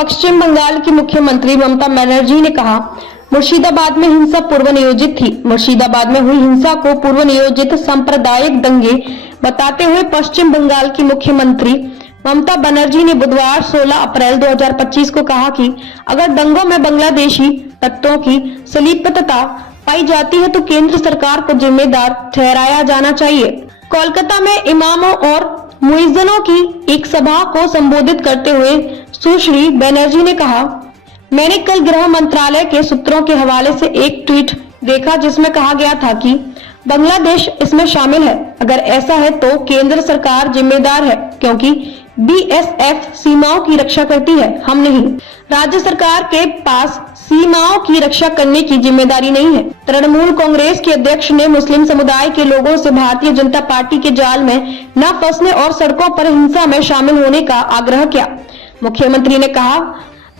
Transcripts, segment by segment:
पश्चिम बंगाल की मुख्यमंत्री ममता बनर्जी ने कहा, मुर्शिदाबाद में हिंसा पूर्व नियोजित थी। मुर्शिदाबाद में हुई हिंसा को पूर्व नियोजित सांप्रदायिक दंगे बताते हुए पश्चिम बंगाल की मुख्यमंत्री ममता बनर्जी ने बुधवार 16 अप्रैल 2025 को कहा कि अगर दंगों में बांग्लादेशी तत्वों की संलिप्तता पाई जाती है तो केंद्र सरकार को जिम्मेदार ठहराया जाना चाहिए। कोलकाता में इमामों और मुइज्जिनों की एक सभा को संबोधित करते हुए सुश्री बनर्जी ने कहा, मैंने कल गृह मंत्रालय के सूत्रों के हवाले से एक ट्वीट देखा जिसमें कहा गया था कि बांग्लादेश इसमें शामिल है। अगर ऐसा है तो केंद्र सरकार जिम्मेदार है क्योंकि बीएसएफ सीमाओं की रक्षा करती है, हम नहीं। राज्य सरकार के पास सीमाओं की रक्षा करने की जिम्मेदारी नहीं है। तृणमूल कांग्रेस के अध्यक्ष ने मुस्लिम समुदाय के लोगों से भारतीय जनता पार्टी के जाल में न फंसने और सड़कों पर हिंसा में शामिल होने का आग्रह किया। मुख्यमंत्री ने कहा,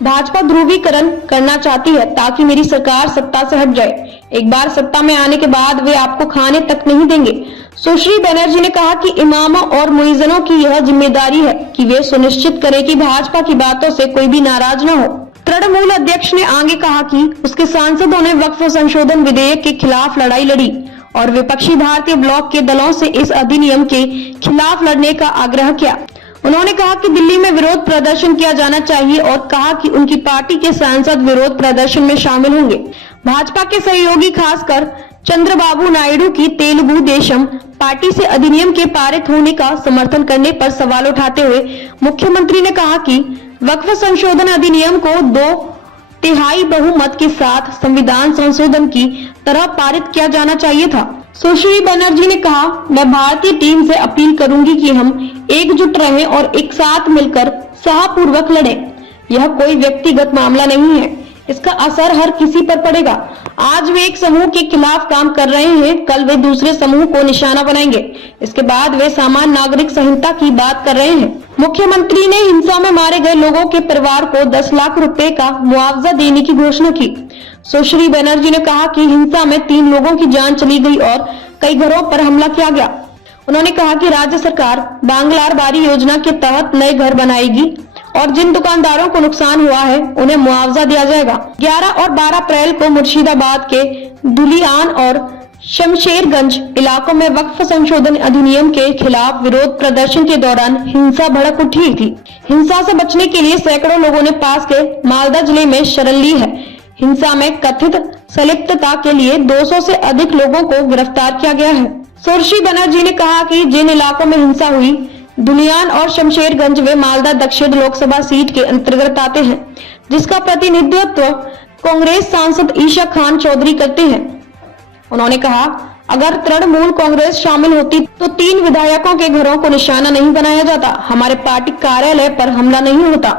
भाजपा ध्रुवीकरण करना चाहती है ताकि मेरी सरकार सत्ता से हट जाए। एक बार सत्ता में आने के बाद वे आपको खाने तक नहीं देंगे। सुश्री बनर्जी ने कहा कि इमामों और मुइज्जिनों की यह जिम्मेदारी है कि वे सुनिश्चित करें कि भाजपा की बातों से कोई भी नाराज न हो। तृणमूल अध्यक्ष ने आगे कहा कि उसके सांसदों ने वक्फ संशोधन विधेयक के खिलाफ लड़ाई लड़ी और विपक्षी भारतीय ब्लॉक के दलों से इस अधिनियम के खिलाफ लड़ने का आग्रह किया। उन्होंने कहा कि दिल्ली में विरोध प्रदर्शन किया जाना चाहिए और कहा कि उनकी पार्टी के सांसद विरोध प्रदर्शन में शामिल होंगे। भाजपा के सहयोगी खासकर चंद्रबाबू नायडू की तेलुगु देशम पार्टी से अधिनियम के पारित होने का समर्थन करने पर सवाल उठाते हुए मुख्यमंत्री ने कहा कि वक्फ संशोधन अधिनियम को 2/3 बहुमत के साथ संविधान संशोधन की तरह पारित किया जाना चाहिए था। सुश्री बनर्जी ने कहा, मैं भारतीय टीम से अपील करूंगी कि हम एकजुट रहें और एक साथ मिलकर साहपूर्वक लड़ें। यह कोई व्यक्तिगत मामला नहीं है, इसका असर हर किसी पर पड़ेगा। आज वे एक समूह के खिलाफ काम कर रहे हैं, कल वे दूसरे समूह को निशाना बनाएंगे, इसके बाद वे सामान्य नागरिक संहिता की बात कर रहे हैं। मुख्यमंत्री ने हिंसा में मारे गए लोगों के परिवार को 10 लाख रुपए का मुआवजा देने की घोषणा की। सुश्री बनर्जी ने कहा कि हिंसा में 3 लोगों की जान चली गई और कई घरों पर हमला किया गया। उन्होंने कहा कि राज्य सरकार बांग्लार बारी योजना के तहत नए घर बनाएगी और जिन दुकानदारों को नुकसान हुआ है उन्हें मुआवजा दिया जाएगा। 11 और 12 अप्रैल को मुर्शिदाबाद के धुलियान और शमशेरगंज इलाकों में वक्फ संशोधन अधिनियम के खिलाफ विरोध प्रदर्शन के दौरान हिंसा भड़क उठी थी। हिंसा से बचने के लिए सैकड़ों लोगों ने पास के मालदा जिले में शरण ली है। हिंसा में कथित संलिप्तता के लिए 200 से अधिक लोगों को गिरफ्तार किया गया है। सुश्री बनर्जी ने कहा कि जिन इलाकों में हिंसा हुई, धुलियान और शमशेरगंज वे मालदा दक्षिण लोकसभा सीट के अंतर्गत आते हैं, जिसका प्रतिनिधित्व कांग्रेस सांसद ईशा खान चौधरी करते हैं। उन्होंने कहा, अगर तृणमूल कांग्रेस शामिल होती तो 3 विधायकों के घरों को निशाना नहीं बनाया जाता, हमारे पार्टी कार्यालय पर हमला नहीं होता।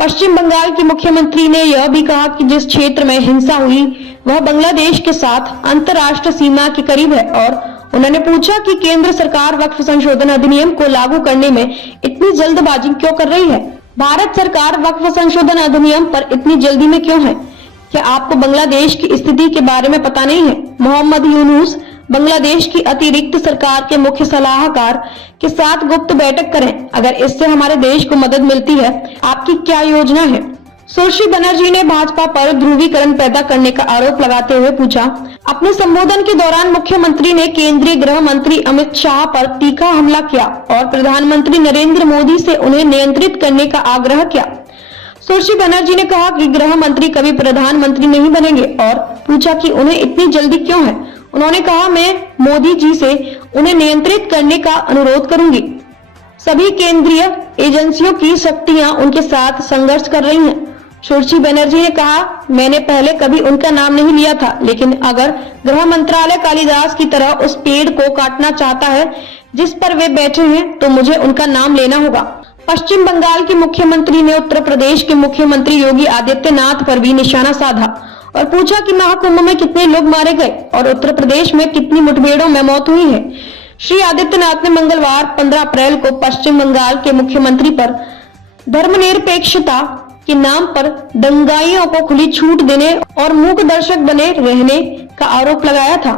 पश्चिम बंगाल की मुख्यमंत्री ने यह भी कहा कि जिस क्षेत्र में हिंसा हुई वह बांग्लादेश के साथ अंतर्राष्ट्रीय सीमा के करीब है और उन्होंने पूछा कि केंद्र सरकार वक्फ संशोधन अधिनियम को लागू करने में इतनी जल्दबाजी क्यों कर रही है। भारत सरकार वक्फ संशोधन अधिनियम पर इतनी जल्दी में क्यों है? क्या आपको बांग्लादेश की स्थिति के बारे में पता नहीं है? मोहम्मद यूनुस बांग्लादेश की अतिरिक्त सरकार के मुख्य सलाहकार के साथ गुप्त बैठक करें। अगर इससे हमारे देश को मदद मिलती है, आपकी क्या योजना है? सुश्री बनर्जी ने भाजपा पर ध्रुवीकरण पैदा करने का आरोप लगाते हुए पूछा। अपने संबोधन के दौरान मुख्यमंत्री ने केंद्रीय गृह मंत्री अमित शाह पर तीखा हमला किया और प्रधानमंत्री नरेंद्र मोदी से उन्हें नियंत्रित करने का आग्रह किया। सुश्री बनर्जी ने कहा कि गृह मंत्री कभी प्रधानमंत्री नहीं बनेंगे और पूछा कि उन्हें इतनी जल्दी क्यों है। उन्होंने कहा, मैं मोदी जी से उन्हें नियंत्रित करने का अनुरोध करूंगी। सभी केंद्रीय एजेंसियों की शक्तियां उनके साथ संघर्ष कर रही हैं। सुश्री बनर्जी ने कहा, मैंने पहले कभी उनका नाम नहीं लिया था, लेकिन अगर गृह मंत्रालय कालिदास की तरह उस पेड़ को काटना चाहता है जिस पर वे बैठे हैं तो मुझे उनका नाम लेना होगा। पश्चिम बंगाल की मुख्यमंत्री ने उत्तर प्रदेश के मुख्यमंत्री योगी आदित्यनाथ पर भी निशाना साधा और पूछा कि महाकुंभ में कितने लोग मारे गए और उत्तर प्रदेश में कितनी मुठभेड़ों में मौत हुई है। श्री आदित्यनाथ ने मंगलवार 15 अप्रैल को पश्चिम बंगाल के मुख्यमंत्री पर धर्मनिरपेक्षता के नाम पर दंगाइयों को खुली छूट देने और मूक दर्शक बने रहने का आरोप लगाया था।